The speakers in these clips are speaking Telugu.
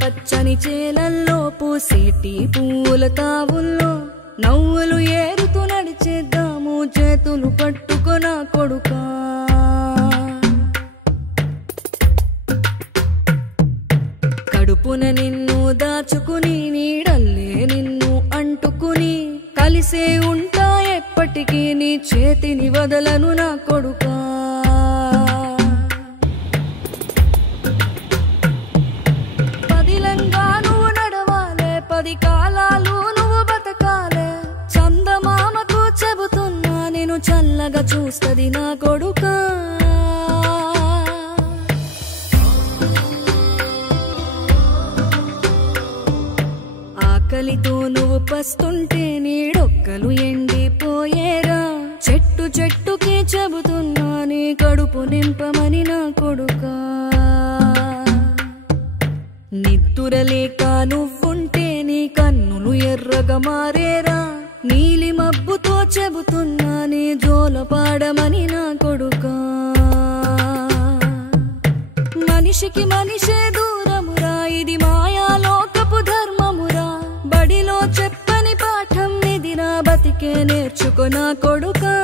పచ్చని చేలల్లో పూసేటి పూల తావుల్లో నవ్వులు ఏరుతూ నడిచేద్దాము చేతులు పట్టుకొన కొడుకా కడుపున నిన్ను దాచుకుని నీడల్లే నిన్ను అంటుకుని కలిసే ఉంటా ఎప్పటికీ నీ చేతిని వదలను నా కొడుకా పదిలంగా నువ్వు నడవాలే 10 కాలాలు నువ్వు బతకాలే చందమామకు చెబుతున్నా నేను చల్లగా చూస్తది నా కొడుకా ఆకలితో నువ్వు పస్తుంటే నీడొక్కలు ఎండిపోయేరా చెట్టు చెట్టుకి చెబుతున్నా నీ కడుపు నింపమని నా కొడుకా నిద్దురలేక నువ్వుంటే నీ కన్నులు ఎర్రగా మారేరా నీలి మబ్బుతో చెబుతున్నా నీ జోల పాడమని నా కొడుకా మనిషికి మనిషే దూరమురా ఇది మాయాలోకపు ధర్మమురా బడిలో చెప్పని పాఠం ఇదిరా బతికే నేర్చుకో నా కొడుకా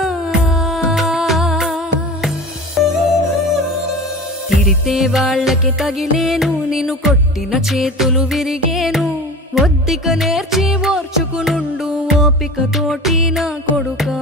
తిడితే వాళ్ళకి తగిలేను నిన్ను కొట్టిన చేతులు విరిగేను ఒద్దిక నేర్చి ఓర్చుకునుండు ఓపిక తోటి నా కొడుకా